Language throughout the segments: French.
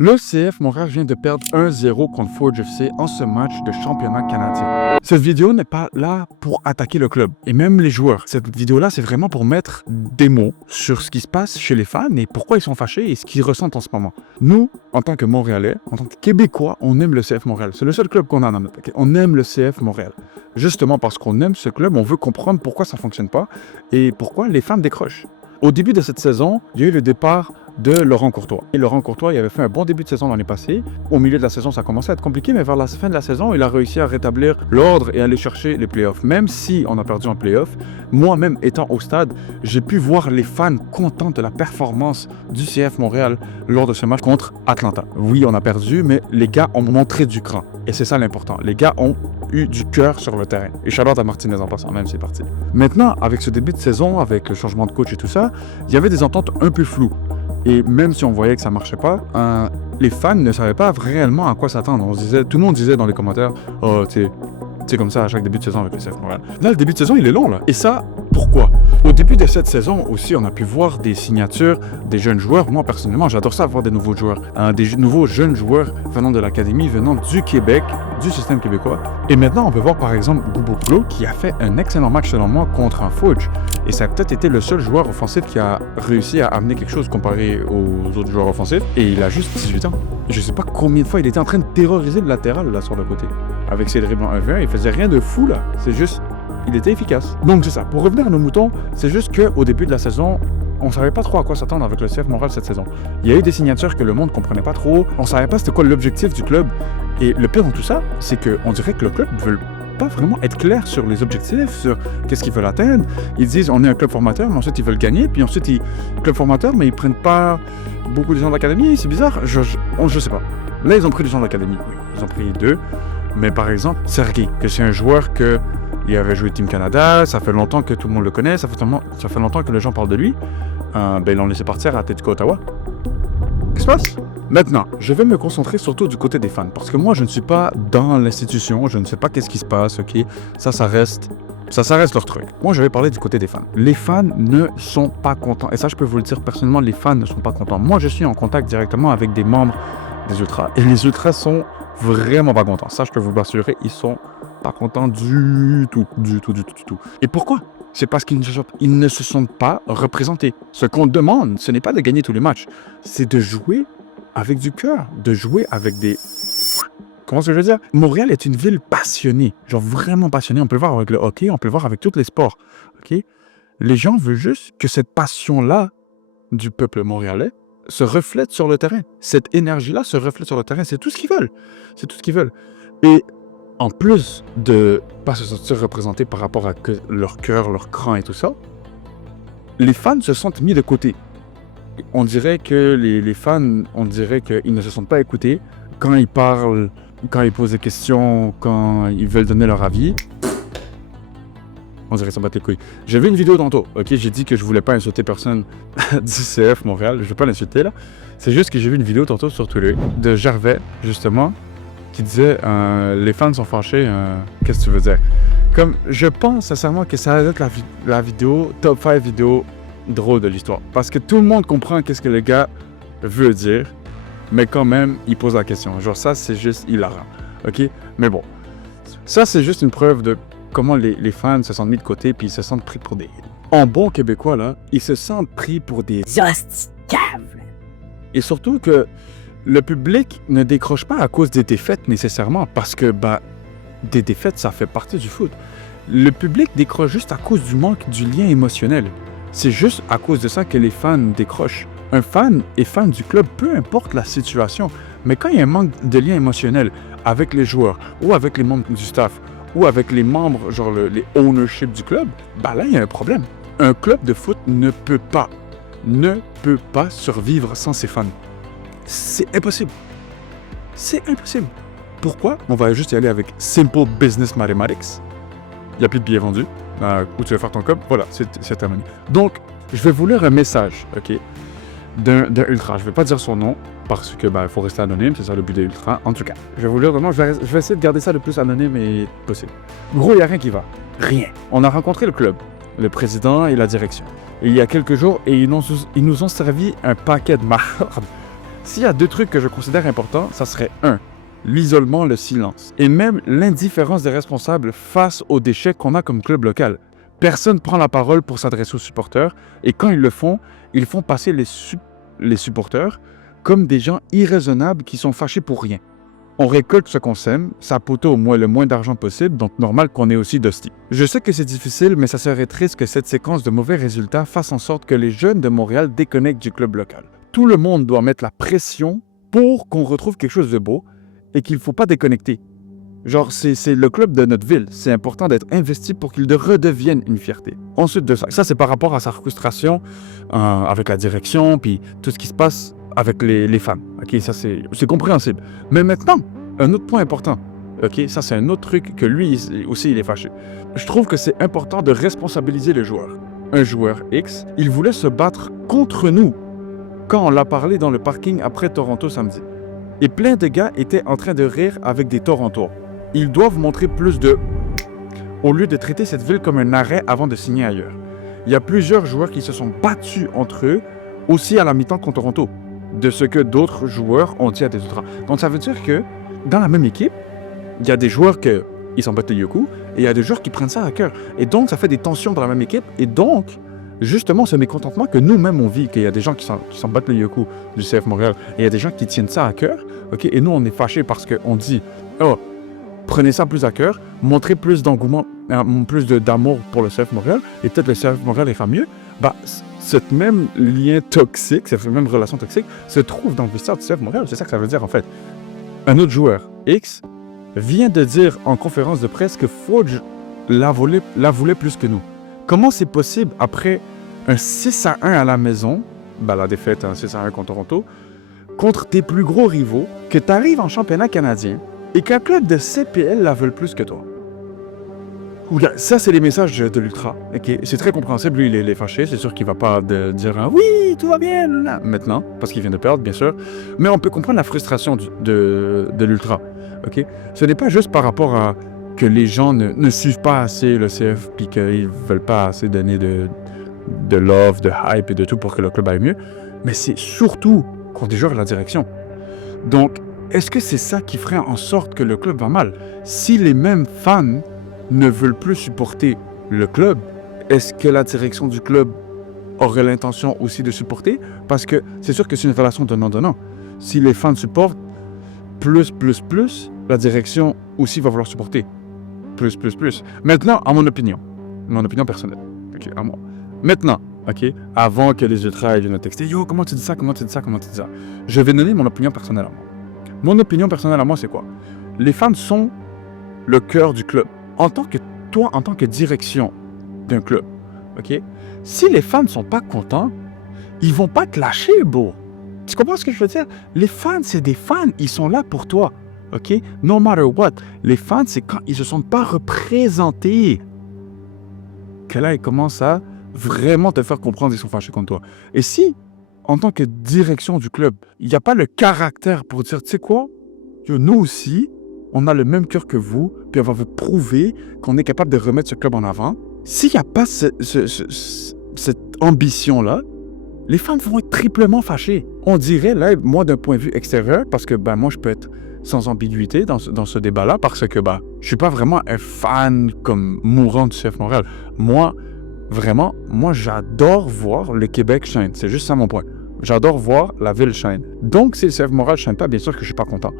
Le CF Montréal vient de perdre 1-0 contre Forge FC en ce match de championnat canadien. Cette vidéo n'est pas là pour attaquer le club et même les joueurs. Cette vidéo-là, c'est vraiment pour mettre des mots sur ce qui se passe chez les fans et pourquoi ils sont fâchés et ce qu'ils ressentent en ce moment. Nous, en tant que Montréalais, en tant que Québécois, on aime le CF Montréal. C'est le seul club qu'on a dans notre paquet. On aime le CF Montréal. Justement parce qu'on aime ce club, on veut comprendre pourquoi ça ne fonctionne pas et pourquoi les fans décrochent. Au début de cette saison, il y a eu le départ de Laurent Courtois. Et Laurent Courtois, il avait fait un bon début de saison l'année passée. Au milieu de la saison, ça commençait à être compliqué, mais vers la fin de la saison, il a réussi à rétablir l'ordre et aller chercher les playoffs. Même si on a perdu en playoffs, moi-même étant au stade, j'ai pu voir les fans contents de la performance du CF Montréal lors de ce match contre Atlanta. Oui, on a perdu, mais les gars ont montré du cran. Et c'est ça l'important. Les gars ont eu du cœur sur le terrain. Et shout-out à Martinez en passant, même c'est parti. Maintenant, avec ce début de saison, avec le changement de coach et tout ça, il y avait des ententes un peu floues. Et même si on voyait que ça marchait pas, les fans ne savaient pas réellement à quoi s'attendre. Tout le monde disait dans les commentaires, oh, c'est comme ça à chaque début de saison avec le CF Montréal. Là, le début de saison, il est long, là. Et ça, pourquoi? Au début de cette saison aussi, on a pu voir des signatures des jeunes joueurs. Moi, personnellement, j'adore ça, voir des nouveaux joueurs. Des nouveaux jeunes joueurs venant de l'académie, venant du Québec, du système québécois. Et maintenant, on peut voir, par exemple, Boubou qui a fait un excellent match, selon moi, contre un Forge. Et ça a peut-être été le seul joueur offensif qui a réussi à amener quelque chose comparé aux autres joueurs offensifs. Et il a juste 18 ans. Je sais pas combien de fois il était en train de terroriser le latéral, là, sur le côté. Avec ses dribbles en 1v1, il faisait rien de fou, là. C'est juste, il était efficace. Donc, c'est ça. Pour revenir à nos moutons, c'est juste qu'au début de la saison, on savait pas trop à quoi s'attendre avec le CF Montréal cette saison. Il y a eu des signatures que le monde comprenait pas trop. On savait pas c'était quoi l'objectif du club. Et le pire dans tout ça, c'est qu'on dirait que le club veut pas vraiment être clair sur les objectifs, sur qu'est-ce qu'ils veulent atteindre. Ils disent on est un club formateur, mais ensuite ils veulent gagner, puis ensuite club formateur, mais ils prennent pas beaucoup de gens de l'académie, c'est bizarre, je sais pas. Là ils ont pris des gens de l'académie, oui, ils ont pris 2, mais par exemple Sergei, que c'est un joueur il avait joué Team Canada, ça fait longtemps que tout le monde le connaît, ça fait longtemps que les gens parlent de lui, ils l'ont laissé partir à Atletico Ottawa. Qu'est-ce qui se passe? Maintenant, je vais me concentrer surtout du côté des fans, parce que moi, je ne suis pas dans l'institution, je ne sais pas qu'est-ce qui se passe, ok? Ça reste leur truc. Moi, je vais parler du côté des fans. Les fans ne sont pas contents, et ça, je peux vous le dire personnellement, les fans ne sont pas contents. Moi, je suis en contact directement avec des membres des Ultras, et les Ultras sont vraiment pas contents. Ça, je peux vous l'assurer, ils sont pas contents du tout. Et pourquoi? C'est parce qu'ils ne se sentent pas représentés. Ce qu'on demande, ce n'est pas de gagner tous les matchs, c'est de jouer avec du cœur, de jouer avec des... Comment est-ce que je veux dire? Montréal est une ville passionnée, genre vraiment passionnée. On peut le voir avec le hockey, on peut le voir avec tous les sports. Okay? Les gens veulent juste que cette passion-là du peuple montréalais se reflète sur le terrain. Cette énergie-là se reflète sur le terrain. C'est tout ce qu'ils veulent. C'est tout ce qu'ils veulent. Et en plus de pas se sentir représentés par rapport à leur cœur, leur cran et tout ça, les fans se sentent mis de côté. On dirait que les fans, on dirait qu'ils ne se sentent pas écoutés quand ils parlent, quand ils posent des questions, quand ils veulent donner leur avis. On dirait que ça bat les couilles. J'ai vu une vidéo tantôt, ok? J'ai dit que je voulais pas insulter personne du CF Montréal. Je vais pas l'insulter là. C'est juste que j'ai vu une vidéo tantôt sur Twitter de Gervais, justement, qui disait les fans sont fâchés, qu'est-ce que tu veux dire? Comme, je pense sincèrement que ça va être la vidéo, top 5 vidéo drôle de l'histoire. Parce que tout le monde comprend qu'est-ce que le gars veut dire, mais quand même, il pose la question. Genre, ça, c'est juste hilarant. OK? Mais bon, ça, c'est juste une preuve de comment les fans se sentent mis de côté puis ils se sentent pris pour des... En bon québécois, là, ils se sentent pris pour des... Hosticables. Et surtout que le public ne décroche pas à cause des défaites nécessairement, parce que, des défaites, ça fait partie du foot. Le public décroche juste à cause du manque du lien émotionnel. C'est juste à cause de ça que les fans décrochent. Un fan est fan du club, peu importe la situation. Mais quand il y a un manque de lien émotionnel avec les joueurs, ou avec les membres du staff, ou avec les membres, genre les ownership du club, là, il y a un problème. Un club de foot ne peut pas survivre sans ses fans. C'est impossible. C'est impossible. Pourquoi? On va juste y aller avec Simple Business Mathematics. Il n'y a plus de billets vendus. Où tu vas faire ton club, voilà, c'est terminé. Donc, je vais vous lire un message, ok, d'un Ultra. Je ne vais pas dire son nom, parce que il faut rester anonyme, c'est ça le but des Ultra. En tout cas, je vais vous lire le nom, je vais essayer de garder ça le plus anonyme possible. Gros, il n'y a rien qui va. Rien. On a rencontré le club, le président et la direction. Il y a quelques jours, et ils nous ont servi un paquet de marde. S'il y a 2 trucs que je considère importants, ça serait 1. L'isolement, le silence. Et même l'indifférence des responsables face aux déchets qu'on a comme club local. Personne ne prend la parole pour s'adresser aux supporters. Et quand ils font passer les supporters comme des gens irraisonnables qui sont fâchés pour rien. On récolte ce qu'on sème, ça pote au moins le moins d'argent possible, donc normal qu'on ait aussi d'hostie. Je sais que c'est difficile, mais ça serait triste que cette séquence de mauvais résultats fasse en sorte que les jeunes de Montréal déconnectent du club local. Tout le monde doit mettre la pression pour qu'on retrouve quelque chose de beau et qu'il ne faut pas déconnecter. Genre, c'est le club de notre ville. C'est important d'être investi pour qu'il redevienne une fierté. Ensuite de ça c'est par rapport à sa frustration avec la direction, puis tout ce qui se passe avec les fans. OK, ça c'est compréhensible. Mais maintenant, un autre point important. OK, ça c'est un autre truc que lui aussi il est fâché. Je trouve que c'est important de responsabiliser les joueurs. Un joueur X, il voulait se battre contre nous quand on l'a parlé dans le parking après Toronto samedi. Et plein de gars étaient en train de rire avec des Torontois. Ils doivent montrer plus de... au lieu de traiter cette ville comme un arrêt avant de signer ailleurs. Il y a plusieurs joueurs qui se sont battus entre eux, aussi à la mi-temps contre Toronto, de ce que d'autres joueurs ont dit à des ultras. Donc ça veut dire que, dans la même équipe, il y a des joueurs qui s'en battent le yoku, et il y a des joueurs qui prennent ça à cœur. Et donc, ça fait des tensions dans la même équipe, et donc, justement, ce mécontentement que nous-mêmes on vit, qu'il y a des gens qui s'en battent le yoku du CF Montréal, et il y a des gens qui tiennent ça à cœur, ok, et nous, on est fâchés parce qu'on dit, oh, prenez ça plus à cœur, montrez plus d'engouement, plus d'amour pour le CF Montréal, et peut-être le CF Montréal ira mieux. Bah, cette même lien toxique, cette même relation toxique, se trouve dans le vestiaire du CF Montréal. C'est ça que ça veut dire, en fait. Un autre joueur, X, vient de dire en conférence de presse que Forge la voulait plus que nous. Comment c'est possible, après un 6-1 à la maison, bah, la défaite, un 6-1 contre Toronto, contre tes plus gros rivaux, que tu arrives en championnat canadien et qu'un club de CPL la veut plus que toi? Regarde, ça, c'est les messages de l'Ultra. Okay. C'est très compréhensible. Lui, il est fâché. C'est sûr qu'il ne va pas dire « Oui, tout va bien » maintenant, parce qu'il vient de perdre, bien sûr. Mais on peut comprendre la frustration de l'Ultra. Okay? Ce n'est pas juste par rapport à que les gens ne suivent pas assez le CF puis qu'ils ne veulent pas assez donner de love, de hype et de tout pour que le club aille mieux. Mais c'est surtout contre les joueurs et la direction. Donc, est-ce que c'est ça qui ferait en sorte que le club va mal? Si les mêmes fans ne veulent plus supporter le club, est-ce que la direction du club aurait l'intention aussi de supporter? Parce que c'est sûr que c'est une relation donnant-donnant. Si les fans supportent, plus, la direction aussi va vouloir supporter. Plus. Maintenant, à mon opinion personnelle, ok, à moi. Maintenant, ok, avant que les ultras viennent me texter, yo, comment tu dis ça? Je vais donner mon opinion personnelle à moi. Mon opinion personnelle à moi, c'est quoi? Les fans sont le cœur du club. En tant que direction d'un club, ok? Si les fans ne sont pas contents, ils vont pas te lâcher, bro. Tu comprends ce que je veux dire? Les fans, c'est des fans. Ils sont là pour toi, ok? No matter what. Les fans, c'est quand ils se sentent pas représentés que là, ils commencent à vraiment te faire comprendre qu'ils sont fâchés contre toi. Et si, en tant que direction du club, il n'y a pas le caractère pour dire, tu sais quoi? Nous aussi, on a le même cœur que vous, puis on va vous prouver qu'on est capable de remettre ce club en avant. S'il n'y a pas cette ambition-là, les fans vont être triplement fâchés. On dirait, là, moi, d'un point de vue extérieur, parce que moi, je peux être sans ambiguïté dans ce débat-là, parce que je suis pas vraiment un fan comme mourant du CF Montréal. Moi, j'adore voir le Québec shine. C'est juste ça mon point. J'adore voir la ville shine. Donc, si le CF Montréal ne shine pas, bien sûr que je suis pas content.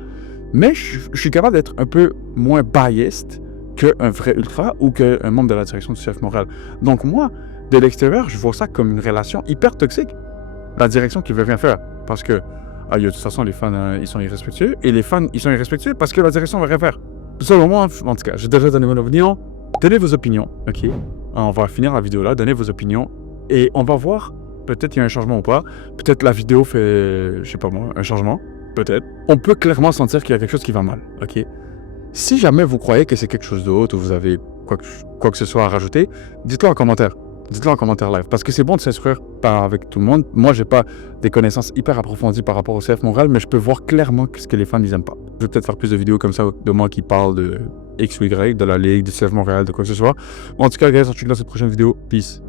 Mais je suis capable d'être un peu moins biased qu'un vrai ultra ou qu'un membre de la direction du CF Montréal. Donc moi, de l'extérieur, je vois ça comme une relation hyper toxique. La direction qui veut rien faire. Parce que, de toute façon, les fans, ils sont irrespectueux. Et les fans, ils sont irrespectueux parce que la direction ne veut rien faire. Selon moi, en tout cas, j'ai déjà donné mon opinion. Donnez vos opinions, ok? On va finir la vidéo là, donnez vos opinions. Et on va voir, peut-être il y a un changement ou pas. Peut-être la vidéo fait, je sais pas moi, un changement. Peut-être. On peut clairement sentir qu'il y a quelque chose qui va mal, ok? Si jamais vous croyez que c'est quelque chose d'autre ou vous avez quoi que ce soit à rajouter, dites-le en commentaire. Dites-le en commentaire live. Parce que c'est bon de s'instruire avec tout le monde. Moi, j'ai pas des connaissances hyper approfondies par rapport au CF Montréal, mais je peux voir clairement ce que les fans ils aiment pas. Je vais peut-être faire plus de vidéos comme ça de moi qui parle de X ou Y, de la Ligue, du CF Montréal, de quoi que ce soit. En tout cas, guys, on se retrouve dans cette prochaine vidéo. Peace.